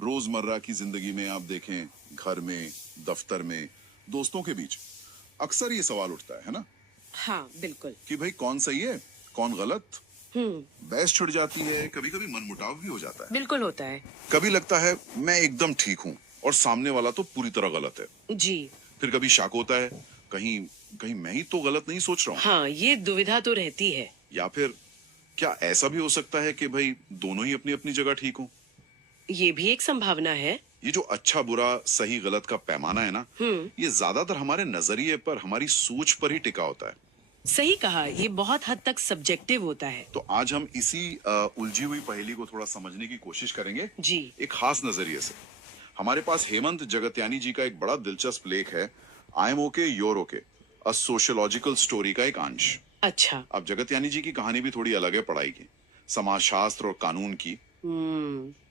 रोजमर्रा की जिंदगी में आप देखें, घर में, दफ्तर में, दोस्तों के बीच अक्सर ये सवाल उठता है ना, हाँ बिल्कुल। कि भाई कौन सही है, कौन गलत। बहस छिड़ जाती है, कभी कभी मनमुटाव भी हो जाता है। बिल्कुल होता है। कभी लगता है मैं एकदम ठीक हूँ और सामने वाला तो पूरी तरह गलत है। जी फिर कभी शक होता है, कहीं कहीं मैं ही तो गलत नहीं सोच रहा हूँ। हाँ, ये दुविधा तो रहती है। या फिर क्या ऐसा भी हो सकता है कि भाई दोनों ही अपनी अपनी जगह ठीक हो। ये भी एक संभावना है। ये जो अच्छा बुरा सही गलत का पैमाना है ना, ये ज्यादातर हमारे नजरिए पर, हमारी सोच पर ही टिका होता है। सही कहा, ये बहुत हद तक सब्जेक्टिव होता है। तो आज हम इसी उलझी हुई पहेली को थोड़ा समझने की कोशिश करेंगे जी एक खास नजरिए से। हमारे पास हेमंत जगत्यानी जी का एक बड़ा दिलचस्प लेख है, आई am okay your okay, a sociological story का एक अंश। अच्छा। अब जगत्यानी जी की कहानी भी थोड़ी अलग है पढ़ाई की, समाजशास्त्र और कानून की।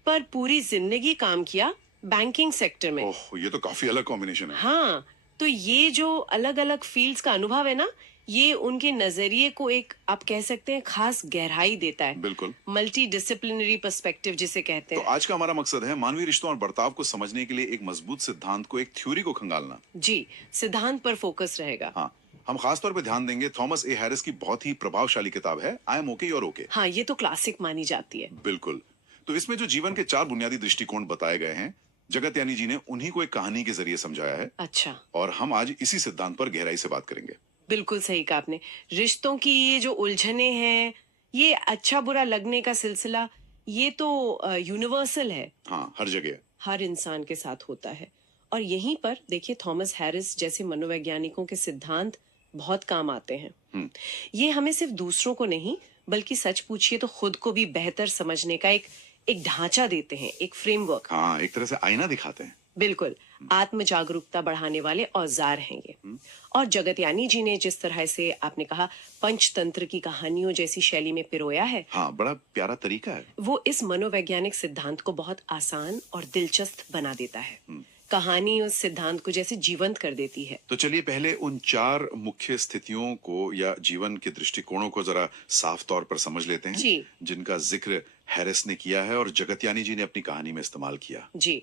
पर पूरी जिंदगी काम किया बैंकिंग सेक्टर में। ओह, ये तो काफी अलग कॉम्बिनेशन है। हाँ, तो ये जो अलग अलग फील्ड्स का अनुभव है ना, ये उनके नजरिए को एक आप कह सकते हैं खास गहराई देता है। बिल्कुल। मल्टी डिसिप्लिनरी पर्सपेक्टिव जिसे कहते तो हैं। आज का हमारा मकसद है मानवीय रिश्तों और बर्ताव को समझने के लिए एक मजबूत सिद्धांत को, एक थ्योरी को खंगालना। जी, सिद्धांत पर फोकस रहेगा। हाँ, हम खास तौर पे ध्यान देंगे थॉमस ए हैरिस की बहुत ही प्रभावशाली किताब है आई एम ओके योर ओके। हाँ, ये तो क्लासिक मानी जाती है। बिल्कुल। तो इसमें जो जीवन के 4 बुनियादी दृष्टिकोण बताए गए हैं, जगत्यानी जी ने उन्हीं को एक कहानी के जरिए समझाया है। अच्छा। और हम आज इसी सिद्धांत पर गहराई से बात करेंगे। बिल्कुल सही कहा आपने। रिश्तों की ये जो उलझने हैं, ये अच्छा बुरा लगने का सिलसिला, ये तो यूनिवर्सल है। हाँ, हर जगह। हर इंसान के साथ होता है। और यहीं पर देखिए थॉमस हैरिस जैसे मनोवैज्ञानिकों के सिद्धांत बहुत काम आते हैं। ये हमें सिर्फ दूसरों को नहीं, बल्कि सच पूछिए तो खुद को भी बेहतर समझने का एक एक ढांचा देते हैं, एक फ्रेमवर्क। हाँ, एक तरह से आईना दिखाते हैं। बिल्कुल, आत्म जागरूकता बढ़ाने वाले औजार हैं ये। और जगत्यानी जी ने जिस तरह से आपने कहा पंचतंत्र की कहानियों जैसी शैली में पिरोया है, हाँ, बड़ा प्यारा तरीका है। वो इस मनोवैज्ञानिक सिद्धांत को बहुत आसान और दिलचस्प बना देता है। कहानी उस सिद्धांत को जैसे जीवंत कर देती है। तो चलिए पहले उन 4 मुख्य स्थितियों को या जीवन के दृष्टिकोणों को जरा साफ तौर पर समझ लेते हैं, जी। जिनका जिक्र हैरिस ने किया है और जगत्यानी जी ने अपनी कहानी में इस्तेमाल किया। जी।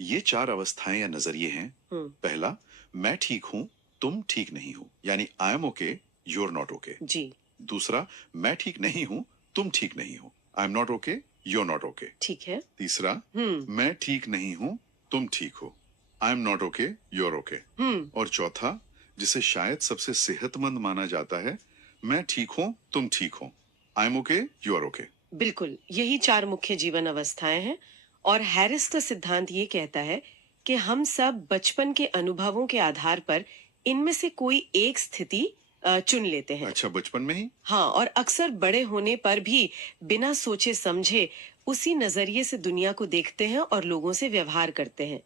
ये 4 अवस्थाएं या नजरिए हैं। पहला, मैं ठीक हूं, तुम ठीक नहीं हो, यानी I am okay you are not okay. जी। दूसरा, मैं ठीक नहीं हूं, तुम ठीक नहीं हो, I am not okay you are not okay. ठीक है। तीसरा, मैं ठीक नहीं हूं, तुम ठीक हो, I am not okay you are okay. और चौथा, जिसे शायद सबसे सेहतमंद माना जाता है, मैं ठीक हूं, तुम ठीक हो, I am okay you are okay. बिल्कुल, यही 4 मुख्य जीवन अवस्थाएं हैं। और हैरिस का सिद्धांत ये कहता है कि हम सब बचपन के अनुभवों के आधार पर इनमें से कोई एक स्थिति चुन लेते हैं। अच्छा, बचपन में ही? हाँ, और अक्सर बड़े होने पर भी बिना सोचे समझे उसी नजरिए से दुनिया को देखते हैं और लोगों से व्यवहार करते हैं।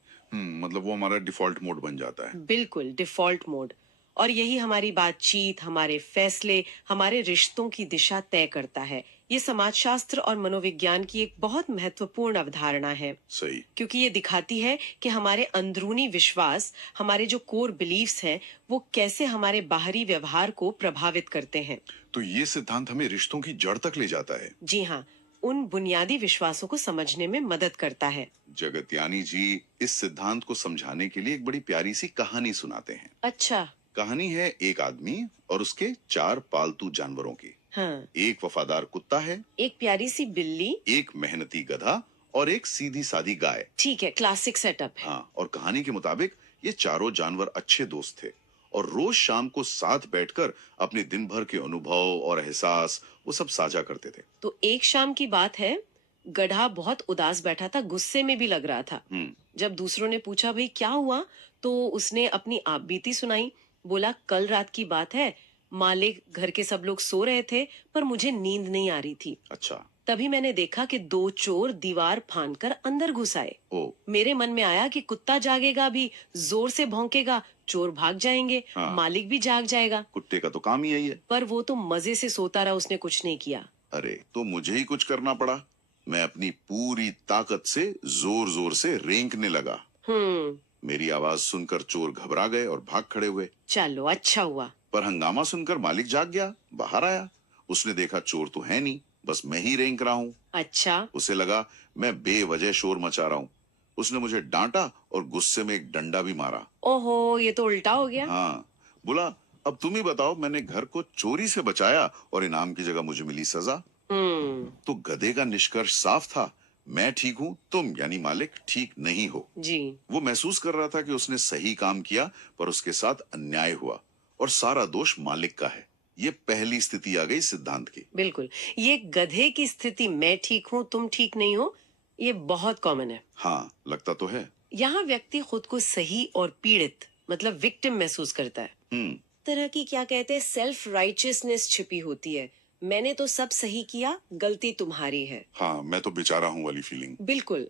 मतलब वो हमारा डिफॉल्ट मोड बन जाता है। बिल्कुल, डिफॉल्ट मोड। और यही हमारी बातचीत, हमारे फैसले, हमारे रिश्तों की दिशा तय करता है। ये समाजशास्त्र और मनोविज्ञान की एक बहुत महत्वपूर्ण अवधारणा है। सही। क्योंकि ये दिखाती है कि हमारे अंदरूनी विश्वास, हमारे जो कोर बिलीफ्स हैं, वो कैसे हमारे बाहरी व्यवहार को प्रभावित करते हैं। तो ये सिद्धांत हमें रिश्तों की जड़ तक ले जाता है। जी हाँ, उन बुनियादी विश्वासों को समझने में मदद करता है। जगत्यानी जी इस सिद्धांत को समझाने के लिए एक बड़ी प्यारी सी कहानी सुनाते हैं। अच्छा। कहानी है एक आदमी और उसके 4 पालतू जानवरों की। हाँ। एक वफादार कुत्ता है, एक प्यारी सी बिल्ली, एक मेहनती गधा और एक सीधी सादी गाय। ठीक है, क्लासिक सेटअप है। हाँ, और कहानी के मुताबिक ये चारों जानवर अच्छे दोस्त थे और रोज शाम को साथ बैठकर अपने दिन भर के अनुभव और एहसास वो सब साझा करते थे। तो एक शाम की बात है, गधा बहुत उदास बैठा था, गुस्से में भी लग रहा था। जब दूसरों ने पूछा भाई क्या हुआ, तो उसने अपनी आपबीती सुनाई। बोला कल रात की बात है, मालिक घर के सब लोग सो रहे थे पर मुझे नींद नहीं आ रही थी। अच्छा। तभी मैंने देखा कि 2 चोर दीवार फांदकर अंदर घुस आए। मेरे मन में आया कि कुत्ता जागेगा भी, जोर से भौंकेगा, चोर भाग जाएंगे। हाँ। मालिक भी जाग जाएगा। कुत्ते का तो काम ही यही है। पर वो तो मजे से सोता रहा, उसने कुछ नहीं किया। अरे, तो मुझे ही कुछ करना पड़ा। मैं अपनी पूरी ताकत से जोर जोर से रेंकने लगा। मेरी आवाज सुनकर चोर घबरा गए और भाग खड़े हुए। चलो अच्छा हुआ। पर हंगामा सुनकर मालिक जाग गया, बाहर आया। उसने देखा चोर तो है नहीं, बस मैं ही रेंक रहा हूँ। अच्छा। उसे लगा मैं बेवजह शोर मचा रहा हूँ। उसने मुझे डांटा और गुस्से में एक डंडा भी मारा। ओहो, ये तो उल्टा हो गया। हाँ, बोला अब तुम ही बताओ, मैंने घर को चोरी से बचाया और इनाम की जगह मुझे मिली सजा। तो गधे का निष्कर्ष साफ था, मैं ठीक हूँ, तुम यानी मालिक ठीक नहीं हो। जी वो महसूस कर रहा था कि उसने सही काम किया पर उसके साथ अन्याय हुआ और सारा दोष मालिक का है। ये पहली स्थिति आ गई सिद्धांत की। बिल्कुल, ये गधे की स्थिति, मैं ठीक हूँ तुम ठीक नहीं हो, ये बहुत कॉमन है। हाँ, लगता तो है। यहाँ व्यक्ति खुद को सही और पीड़ित मतलब विक्टिम महसूस करता है। तरह की क्या कहते हैं सेल्फ राइचियसनेस छिपी होती है। मैंने तो सब सही किया, गलती तुम्हारी है। हाँ, मैं तो बेचारा हूँ वाली फीलिंग। बिल्कुल।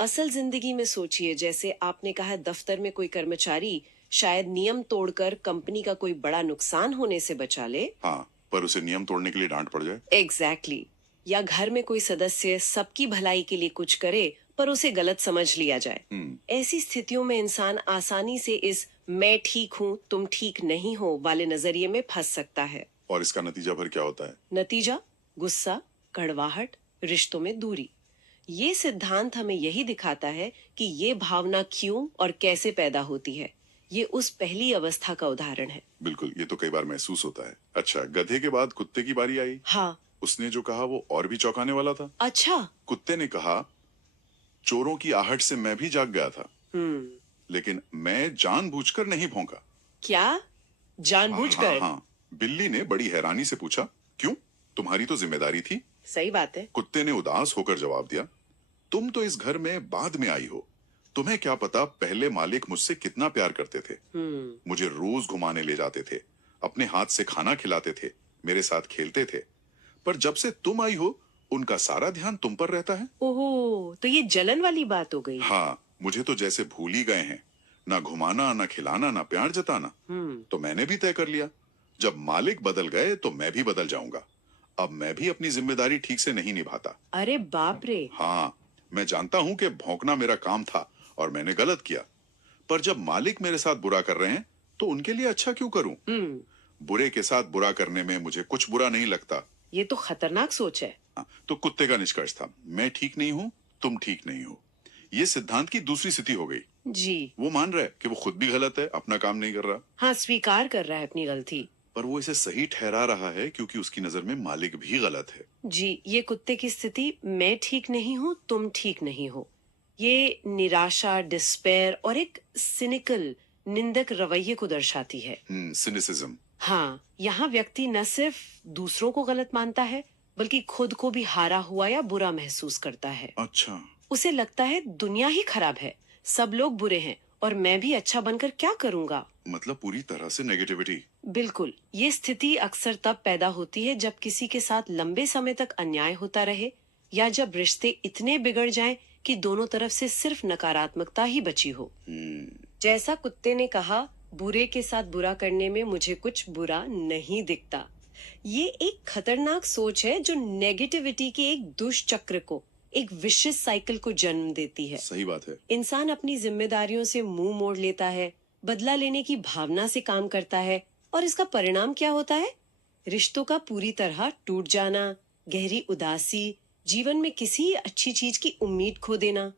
असल जिंदगी में सोचिए, जैसे आपने कहा दफ्तर में कोई कर्मचारी शायद नियम तोड़कर कंपनी का कोई बड़ा नुकसान होने से बचा ले। हाँ, पर उसे नियम तोड़ने के लिए डांट पड़ जाए। एग्जैक्टली। या घर में कोई सदस्य सबकी भलाई के लिए कुछ करे पर उसे गलत समझ लिया जाए। ऐसी स्थितियों में इंसान आसानी से इस मैं ठीक हूँ तुम ठीक नहीं हो वाले नजरिए में फंस सकता है। और इसका नतीजा फिर क्या होता है? नतीजा गुस्सा, कड़वाहट, रिश्तों में दूरी। ये सिद्धांत हमें यही दिखाता है कि ये भावना क्यों और कैसे पैदा होती है। ये उस पहली अवस्था का उदाहरण है। बिल्कुल, ये तो कई बार महसूस होता है। अच्छा, गधे के बाद कुत्ते की बारी आई। हाँ। उसने जो कहा वो और भी चौंकाने वाला था। अच्छा। कुत्ते ने कहा, चोरों की आहट से मैं भी जाग गया था, लेकिन मैं जानबूझकर नहीं भौंका। क्या? जानबूझकर? हाँ, बिल्ली ने बड़ी हैरानी से पूछा, क्यों? तुम्हारी तो जिम्मेदारी थी। सही बात है। कुत्ते ने उदास होकर जवाब दिया, तुम तो इस घर में बाद में आई हो, तुम्हें क्या पता पहले मालिक मुझसे कितना प्यार करते थे। मुझे रोज घुमाने ले जाते थे, अपने हाथ से खाना खिलाते थे, मेरे साथ खेलते थे, पर जब से तुम आई हो उनका सारा ध्यान तुम पर रहता है। ओहो, तो ये जलन वाली बात हो गई। हाँ, मुझे तो जैसे भूल ही गए हैं, ना घुमाना, ना खिलाना, ना प्यार जताना। तो मैंने भी तय कर लिया, जब मालिक बदल गए तो मैं भी बदल जाऊंगा। अब मैं भी अपनी जिम्मेदारी ठीक से नहीं निभाता। अरे बाप रे। हाँ, मैं जानता हूँ कि भौंकना मेरा काम था और मैंने गलत किया, पर जब मालिक मेरे साथ बुरा कर रहे हैं तो उनके लिए अच्छा क्यों करूं? बुरे के साथ बुरा करने में मुझे कुछ बुरा नहीं लगता। ये तो खतरनाक सोच है। तो कुत्ते का निष्कर्ष था, मैं ठीक नहीं हूँ, तुम ठीक नहीं हो। ये सिद्धांत की दूसरी स्थिति हो गई। जी। वो मान रहा है कि वो खुद भी गलत है, अपना काम नहीं कर रहा। हाँ, स्वीकार कर रहा है अपनी गलती, पर वो इसे सही ठहरा रहा है क्योंकि उसकी नजर में मालिक भी गलत है। जी। ये कुत्ते की स्थिति, मैं ठीक नहीं हूँ तुम ठीक नहीं हो, ये निराशा, डिस्पेयर और एक सिनिकल, निंदक रवैये को दर्शाती है। सिनिसिज्म। हाँ, यहाँ व्यक्ति न सिर्फ दूसरों को गलत मानता है बल्कि खुद को भी हारा हुआ या बुरा महसूस करता है। अच्छा। उसे लगता है दुनिया ही खराब है, सब लोग बुरे हैं और मैं भी अच्छा बनकर क्या करूँगा। मतलब पूरी तरह से नेगेटिविटी। बिल्कुल। ये स्थिति अक्सर तब पैदा होती है जब किसी के साथ लंबे समय तक अन्याय होता रहे या जब रिश्ते इतने बिगड़ जाएं कि दोनों तरफ से सिर्फ नकारात्मकता ही बची हो। जैसा कुत्ते ने कहा, बुरे के साथ बुरा करने में मुझे कुछ बुरा नहीं दिखता। ये एक खतरनाक सोच है जो नेगेटिविटी के एक दुष्चक्र को, एक विशिष्ट साइकिल को जन्म देती है। सही बात है। इंसान अपनी जिम्मेदारियों से मुंह मोड़ लेता है, बदला लेने की भावना से काम करता है और इसका परिणाम क्या होता है? रिश्तों का पूरी तरह टूट जाना, गहरी उदासी, जीवन में किसी अच्छी चीज की उम्मीद खो देना।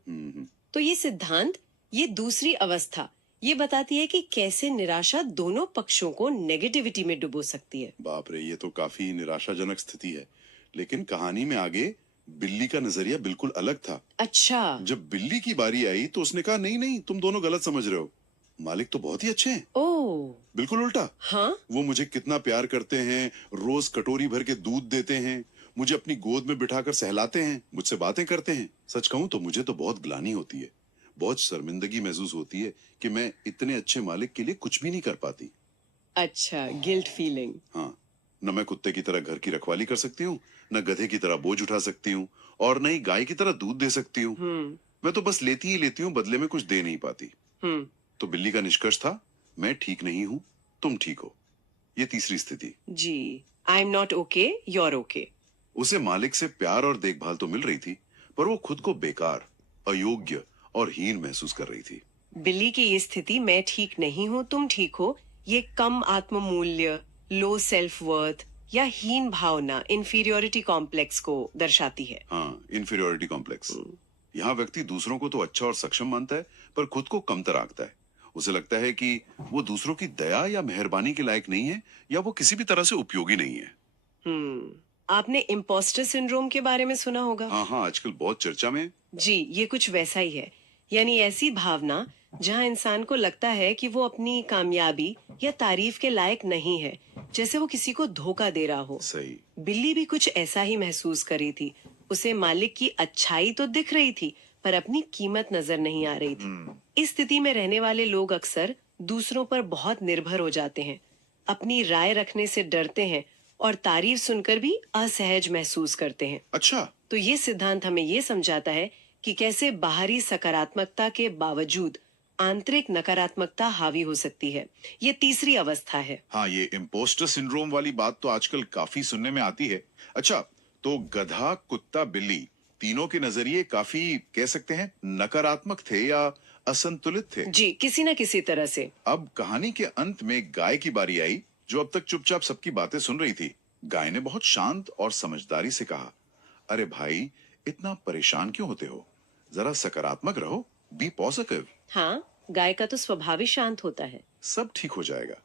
तो ये सिद्धांत, ये दूसरी अवस्था, ये बताती है कि कैसे निराशा दोनों पक्षों को नेगेटिविटी में डुबो सकती है। बाप रे, ये तो काफी निराशाजनक स्थिति है। लेकिन कहानी में आगे बिल्ली का नजरिया बिल्कुल अलग था। अच्छा। जब बिल्ली की बारी आई तो उसने कहा, नहीं नहीं, तुम दोनों गलत समझ रहे हो, मालिक तो बहुत ही अच्छे हैं। ओह। बिल्कुल उल्टा। हाँ? वो मुझे कितना प्यार करते हैं, रोज कटोरी भर के दूध देते हैं, मुझे अपनी गोद में बिठाकर सहलाते हैं, मुझसे बातें करते हैं। सच कहूं तो मुझे तो बहुत ग्लानि होती है, बहुत शर्मिंदगी महसूस होती है कि मैं इतने अच्छे मालिक के लिए कुछ भी नहीं कर पाती। अच्छा, गिल्ट फीलिंग। हाँ, न मैं कुत्ते की तरह घर की रखवाली कर सकती हूँ, न गधे की तरह बोझ उठा सकती हूँ और न ही गाय की तरह दूध दे सकती हूँ। मैं तो बस लेती ही लेती हूँ, बदले में कुछ दे नहीं पाती। तो बिल्ली का निष्कर्ष था, मैं ठीक नहीं हूँ, तुम ठीक हो। ये तीसरी स्थिति। जी, I am not okay, you're okay. उसे मालिक से प्यार और देखभाल तो मिल रही थी, पर वो खुद को बेकार, अयोग्य और हीन महसूस कर रही थी। बिल्ली की ये स्थिति, मैं ठीक नहीं हूँ तुम ठीक हो, ये कम आत्ममूल्य, लो सेल्फ वर्थ या हीन भावना, इंफीरियोरिटी कॉम्प्लेक्स को दर्शाती है। हाँ, इंफीरियोरिटी कॉम्प्लेक्स। यहाँ व्यक्ति दूसरों को तो अच्छा और सक्षम मानता है, पर खुद को कमतर आंकता है। उसे लगता है कि वो दूसरों की दया या मेहरबानी के लायक नहीं है, या वो किसी भी तरह से उपयोगी नहीं है। आपने इम्पोस्टर सिंड्रोम के बारे में सुना होगा। हाँ हाँ, आजकल बहुत चर्चा में है। जी, ये कुछ वैसा ही है। यानी ऐसी भावना जहां इंसान को लगता है कि वो अपनी कामयाबी या तारीफ के लायक नहीं है, जैसे वो किसी को धोखा दे रहा हो। सही। बिल्ली भी कुछ ऐसा ही महसूस कर रही थी। उसे मालिक की अच्छाई तो दिख रही थी, पर अपनी कीमत नजर नहीं आ रही थी। इस स्थिति में रहने वाले लोग अक्सर दूसरों पर बहुत निर्भर हो जाते हैं, अपनी राय रखने से डरते हैं और तारीफ सुनकर भी असहज महसूस करते हैं। अच्छा। तो ये सिद्धांत हमें ये समझाता है कि कैसे बाहरी सकारात्मकता के बावजूद आंतरिक नकारात्मकता हावी हो सकती है। ये तीसरी अवस्था है। हाँ, ये इम्पोस्टर सिंड्रोम वाली बात तो आजकल काफी सुनने में आती है। अच्छा, तो गधा, कुत्ता, बिल्ली तीनों के नजरिए काफी कह सकते हैं नकारात्मक थे या असंतुलित थे। जी, किसी न किसी तरह से। अब कहानी के अंत में गाय की बारी आई, जो अब तक चुपचाप सबकी बातें सुन रही थी। गाय ने बहुत शांत और समझदारी से कहा, अरे भाई, इतना परेशान क्यों होते हो? जरा सकारात्मक रहो, बी पॉजिटिव। हाँ, गाय का तो स्वभाव ही शांत होता है। सब ठीक हो जाएगा।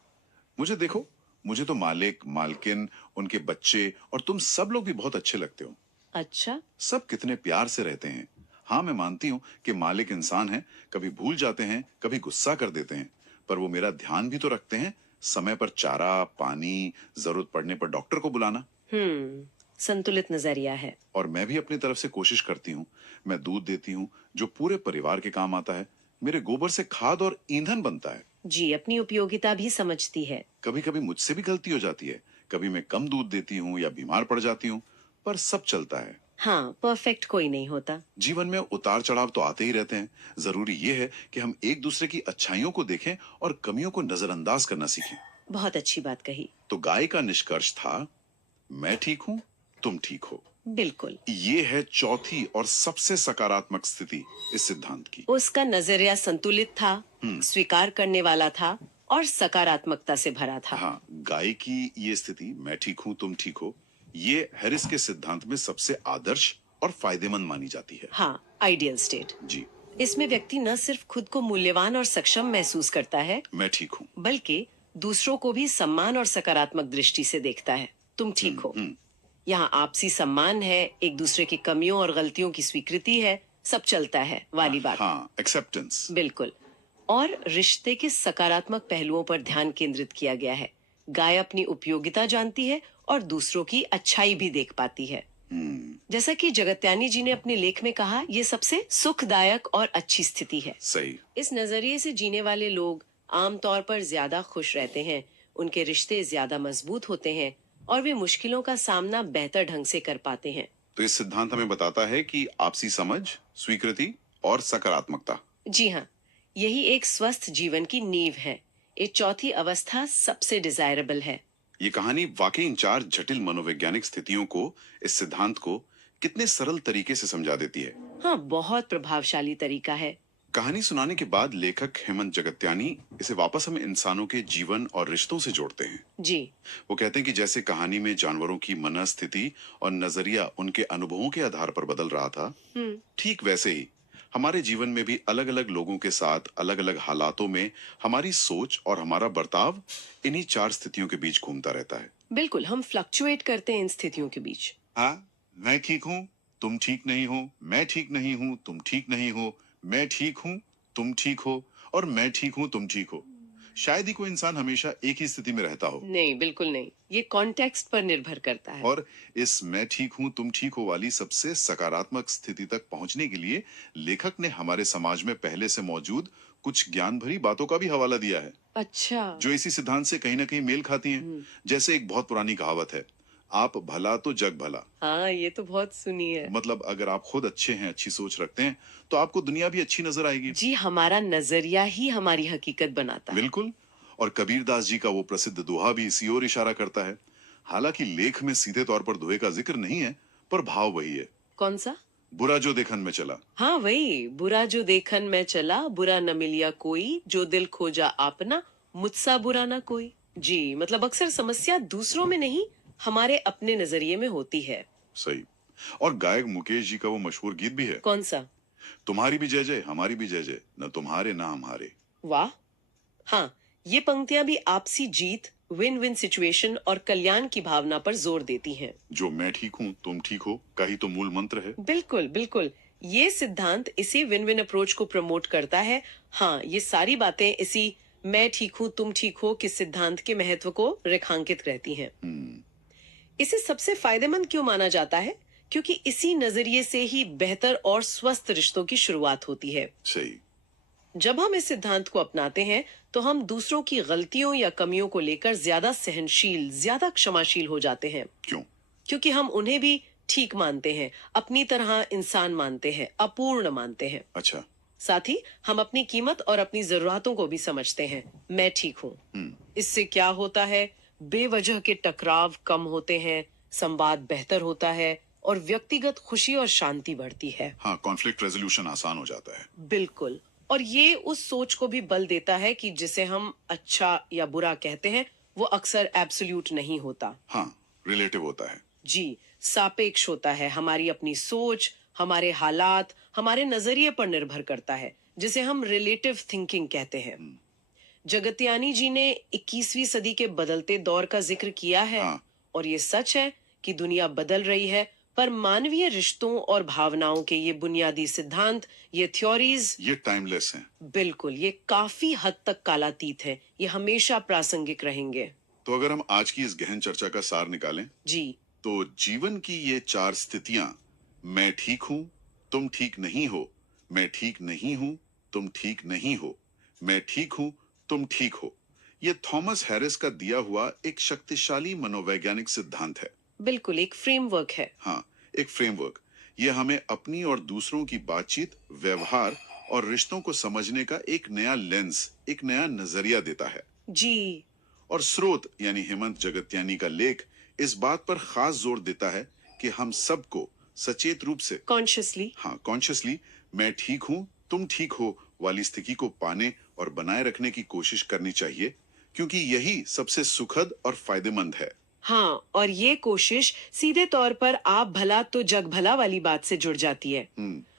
मुझे देखो, मुझे तो मालिक, मालकिन, उनके बच्चे और तुम सब लोग भी बहुत अच्छे लगते हो। अच्छा। सब कितने प्यार से रहते हैं। हाँ, मैं मानती हूँ कि मालिक इंसान है, कभी भूल जाते हैं, कभी गुस्सा कर देते हैं, पर वो मेरा ध्यान भी तो रखते हैं। समय पर चारा, पानी, जरूरत पड़ने पर डॉक्टर को बुलाना। संतुलित नजरिया है। और मैं भी अपनी तरफ से कोशिश करती हूँ। मैं दूध देती हूँ, जो पूरे परिवार के काम आता है। मेरे गोबर से खाद और ईंधन बनता है। जी, अपनी उपयोगिता भी समझती है। कभी कभी मुझसे भी गलती हो जाती है, कभी मैं कम दूध देती हूँ या बीमार पड़ जाती हूँ, पर सब चलता है। हाँ, परफेक्ट कोई नहीं होता। जीवन में उतार चढ़ाव तो आते ही रहते हैं। जरूरी ये है कि हम एक दूसरे की अच्छाइयों को देखें और कमियों को नजरअंदाज करना सीखें। बहुत अच्छी बात कही। तो गाय का निष्कर्ष था, मैं ठीक हूँ, तुम ठीक हो। बिल्कुल। ये है चौथी और सबसे सकारात्मक स्थिति इस सिद्धांत की। उसका नजरिया संतुलित था, स्वीकार करने वाला था और सकारात्मकता से भरा था। हाँ, गाय की ये स्थिति, मैं ठीक हूँ, तुम ठीक हो, ये हैरिस के सिद्धांत में सबसे आदर्श और फायदेमंद मानी जाती है। हाँ, आइडियल स्टेट। जी। इसमें व्यक्ति न सिर्फ खुद को मूल्यवान और सक्षम महसूस करता है, मैं ठीक हूँ, बल्कि दूसरों को भी सम्मान और सकारात्मक दृष्टि से देखता है। तुम ठीक हो। यहाँ आपसी सम्मान है, एक दूसरे की कमियों और गलतियों की स्वीकृति है, सब चलता है वाली बात। हाँ, एक्सेप्टेंस। बिल्कुल। और रिश्ते के सकारात्मक पहलुओं पर ध्यान केंद्रित किया गया है। गाय अपनी उपयोगिता जानती है और दूसरों की अच्छाई भी देख पाती है। जैसा कि जगत्यानी जी ने अपने लेख में कहा, ये सबसे सुखदायक और अच्छी स्थिति है। सही। इस नजरिए से जीने वाले लोग आमतौर पर ज्यादा खुश रहते हैं, उनके रिश्ते ज्यादा मजबूत होते हैं और वे मुश्किलों का सामना बेहतर ढंग से कर पाते हैं। तो इस सिद्धांत हमें बताता है कि आपसी समझ, स्वीकृति और सकारात्मकता। जी हाँ, यही एक स्वस्थ जीवन की नींव है। ये चौथी अवस्था सबसे डिजायरेबल है। ये कहानी वाकई इन चार जटिल मनोवैज्ञानिक स्थितियों को, इस सिद्धांत को कितने सरल तरीके से समझा देती है। हाँ, बहुत प्रभावशाली तरीका है। कहानी सुनाने के बाद लेखक हेमंत जगत्यानी इसे वापस हम इंसानों के जीवन और रिश्तों से जोड़ते हैं। जी। वो कहते हैं कि जैसे कहानी में जानवरों की मनस्थिति और नजरिया उनके अनुभवों के आधार पर बदल रहा था, ठीक वैसे ही हमारे जीवन में भी अलग अलग लोगों के साथ अलग अलग हालातों में हमारी सोच और हमारा बर्ताव इन्हीं चार स्थितियों के बीच घूमता रहता है। बिल्कुल, हम फ्लक्चुएट करते हैं इन स्थितियों के बीच। हाँ, मैं ठीक हूँ, तुम ठीक नहीं हो, मैं ठीक नहीं हूँ, तुम ठीक नहीं हो, मैं ठीक हूँ, तुम ठीक हो, और मैं ठीक हूँ, तुम ठीक हो। शायद ही कोई इंसान हमेशा एक ही स्थिति में रहता हो। नहीं, बिल्कुल नहीं। ये कॉन्टेक्स्ट पर निर्भर करता है। और इस मैं ठीक हूँ, तुम ठीक हो वाली सबसे सकारात्मक स्थिति तक पहुंचने के लिए लेखक ने हमारे समाज में पहले से मौजूद कुछ ज्ञान भरी बातों का भी हवाला दिया है, अच्छा। जो इसी सिद्धांत से कहीं ना कहीं मेल खाती हैं। जैसे एक बहुत पुरानी कहावत है, आप भला तो जग भला। हाँ, ये तो बहुत सुनी है। मतलब अगर आप खुद अच्छे हैं, अच्छी सोच रखते हैं, तो आपको दुनिया भी अच्छी नजर आएगी। जी, हमारा नजरिया ही हमारी हकीकत बनाता है। बिल्कुल। और कबीरदास जी का वो प्रसिद्ध दोहा भी इसी ओर इशारा करता है। हालांकि लेख में सीधे तौर पर दोहे का जिक्र नहीं है, पर भाव वही है। कौन सा? बुरा जो देखन में चला। हाँ, वही। बुरा जो देखन में चला, बुरा न मिलिया कोई, जो दिल खोजा आपना, मुझसा बुरा ना कोई। जी, मतलब अक्सर समस्या दूसरों में नहीं, हमारे अपने नजरिए में होती है। सही। और गायक मुकेश जी का वो मशहूर गीत भी है, कौन सा? तुम्हारी भी जय जय, हमारी भी जय जय, न तुम्हारे न हमारे। वाह। हाँ, ये पंक्तियां भी आपसी जीत, विन विन सिचुएशन और कल्याण की भावना पर जोर देती हैं। जो मैं ठीक हूँ तुम ठीक हो का ही तो मूल मंत्र है। बिल्कुल बिल्कुल, ये सिद्धांत इसी विन विन अप्रोच को प्रमोट करता है। हाँ, ये सारी बातें इसी मैं ठीक हूँ तुम ठीक हो के सिद्धांत के महत्व को रेखांकित रहती हैं। इसे सबसे फायदेमंद क्यों माना जाता है? क्योंकि इसी नजरिए से ही बेहतर और स्वस्थ रिश्तों की शुरुआत होती है। सही। जब हम इस सिद्धांत को अपनाते हैं तो हम दूसरों की गलतियों या कमियों को लेकर ज्यादा सहनशील, ज्यादा क्षमाशील हो जाते हैं। क्यों? क्योंकि हम उन्हें भी ठीक मानते हैं, अपनी तरह इंसान मानते हैं, अपूर्ण मानते हैं। अच्छा। साथ ही हम अपनी कीमत और अपनी जरूरतों को भी समझते हैं। मैं ठीक हूँ, इससे क्या होता है? बेवजह के टकराव कम होते हैं, संवाद बेहतर होता है और व्यक्तिगत खुशी और शांति बढ़ती है। हाँ, कॉन्फ्लिक्ट रेजोल्यूशन आसान हो जाता है। बिल्कुल। और ये उस सोच को भी बल देता है कि जिसे हम अच्छा या बुरा कहते हैं वो अक्सर एब्सोल्यूट नहीं होता। हाँ, रिलेटिव होता है। जी, सापेक्ष होता है। हमारी अपनी सोच, हमारे हालात, हमारे नजरिए पर निर्भर करता है, जिसे हम रिलेटिव थिंकिंग कहते हैं। जगत्यानी जी ने 21वीं सदी के बदलते दौर का जिक्र किया है। हाँ। और ये सच है कि दुनिया बदल रही है, पर मानवीय रिश्तों और भावनाओं के ये बुनियादी सिद्धांत, ये थ्योरीज, ये टाइमलेस हैं। बिल्कुल, ये काफी हद तक कालातीत है। ये हमेशा प्रासंगिक रहेंगे। तो अगर हम आज की इस गहन चर्चा का सार निकालें, जी, तो जीवन की ये 4 स्थितियां, मैं ठीक हूं तुम ठीक नहीं हो, मैं ठीक नहीं हूं तुम ठीक नहीं हो, मैं ठीक हूं तुम ठीक हो, ये थॉमस हैरिस का दिया हुआ एक शक्तिशाली मनोवैज्ञानिक सिद्धांत है। बिल्कुल एक फ्रेमवर्क है। हाँ, एक फ्रेमवर्क। ये हमें अपनी और दूसरों की बातचीत, व्यवहार और रिश्तों को समझने का एक नया लेंस, एक नया नजरिया देता है। जी, और स्रोत यानी हेमंत जगत्यानी का लेख इस बात पर खास जोर देता है कि हम सबको सचेत रूप से, कॉन्शियसली, हाँ कॉन्शियसली, मैं ठीक हूं तुम ठीक हो वाली स्थिति को पाने और बनाए रखने की कोशिश करनी चाहिए, क्योंकि यही सबसे सुखद और फायदेमंद है। हाँ, और ये कोशिश सीधे तौर पर आप भला तो जग भला वाली बात से जुड़ जाती है।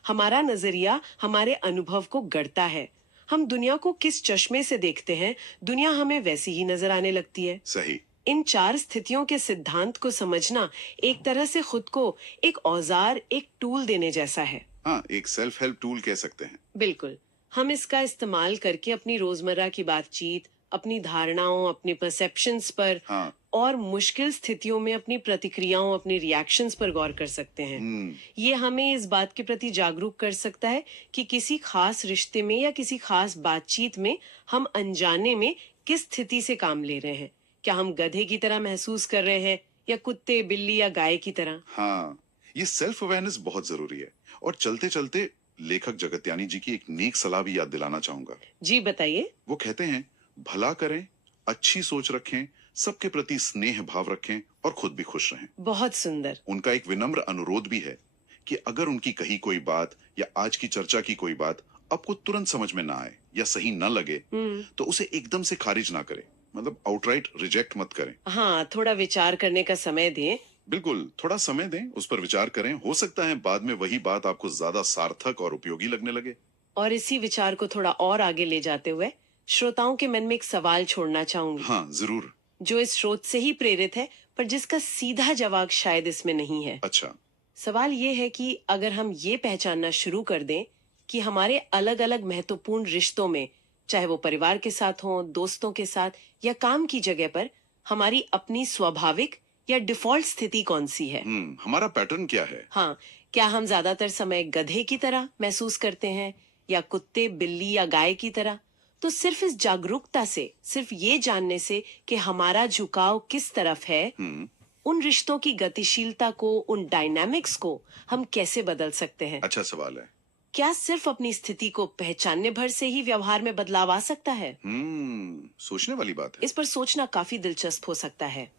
हमारा नजरिया हमारे अनुभव को गढ़ता है। हम दुनिया को किस चश्मे से देखते हैं, दुनिया हमें वैसी ही नजर आने लगती है। सही। इन 4 स्थितियों के सिद्धांत को समझना एक तरह से खुद को एक औजार, एक टूल देने जैसा है। हाँ, एक सेल्फ हेल्प टूल कह सकते हैं। बिल्कुल। हम इसका इस्तेमाल करके अपनी रोजमर्रा की बातचीत, अपनी धारणाओं, अपने परसेप्शंस पर, हाँ। और मुश्किल स्थितियों में अपनी प्रतिक्रियाओं, अपने रिएक्शंस पर गौर कर सकते हैं। ये हमें इस बात के प्रति जागरूक कर सकता है कि किसी खास रिश्ते में या किसी खास बातचीत में हम अनजाने में किस स्थिति से काम ले रहे हैं। क्या हम गधे की तरह महसूस कर रहे हैं या कुत्ते, बिल्ली या गाय की तरह? हाँ, ये सेल्फ अवेयरनेस बहुत जरूरी है। और चलते चलते लेखक जगत्यानी जी की एक नेक सलाह भी याद दिलाना चाहूंगा। जी बताइए। वो कहते हैं, भला करें, अच्छी सोच रखें, सबके प्रति स्नेह भाव रखें और खुद भी खुश रहें। बहुत सुंदर। उनका एक विनम्र अनुरोध भी है कि अगर उनकी कही कोई बात या आज की चर्चा की कोई बात आपको तुरंत समझ में ना आए या सही ना लगे, तो उसे एकदम से खारिज ना करें, मतलब आउटराइट रिजेक्ट मत करें। हाँ, थोड़ा विचार करने का समय दें। बिल्कुल, थोड़ा समय दें, उस पर विचार करें। हो सकता है बाद में वही बात आपको ज्यादा सार्थक और उपयोगी लगने लगे। और इसी विचार को थोड़ा और आगे ले जाते हुए श्रोताओं के मन में एक सवाल छोड़ना चाहूंगी। हाँ, जरूर। जो इस स्रोत से ही प्रेरित है, पर जिसका सीधा जवाब शायद इसमें नहीं है। अच्छा। सवाल ये है कि अगर हम ये पहचानना शुरू कर दें कि हमारे अलग अलग महत्वपूर्ण रिश्तों में, चाहे वो परिवार के साथ हो, दोस्तों के साथ या काम की जगह पर, हमारी अपनी स्वाभाविक या डिफॉल्ट स्थिति कौन सी है? हमारा पैटर्न क्या है? हाँ, क्या हम ज्यादातर समय गधे की तरह महसूस करते हैं या कुत्ते, बिल्ली या गाय की तरह? तो सिर्फ इस जागरूकता से, सिर्फ ये जानने से कि हमारा झुकाव किस तरफ है, उन रिश्तों की गतिशीलता को, उन डायनामिक्स को हम कैसे बदल सकते हैं? अच्छा सवाल है। क्या सिर्फ अपनी स्थिति को पहचानने भर से ही व्यवहार में बदलाव आ सकता है? सोचने वाली बात है। इस पर सोचना काफी दिलचस्प हो सकता है।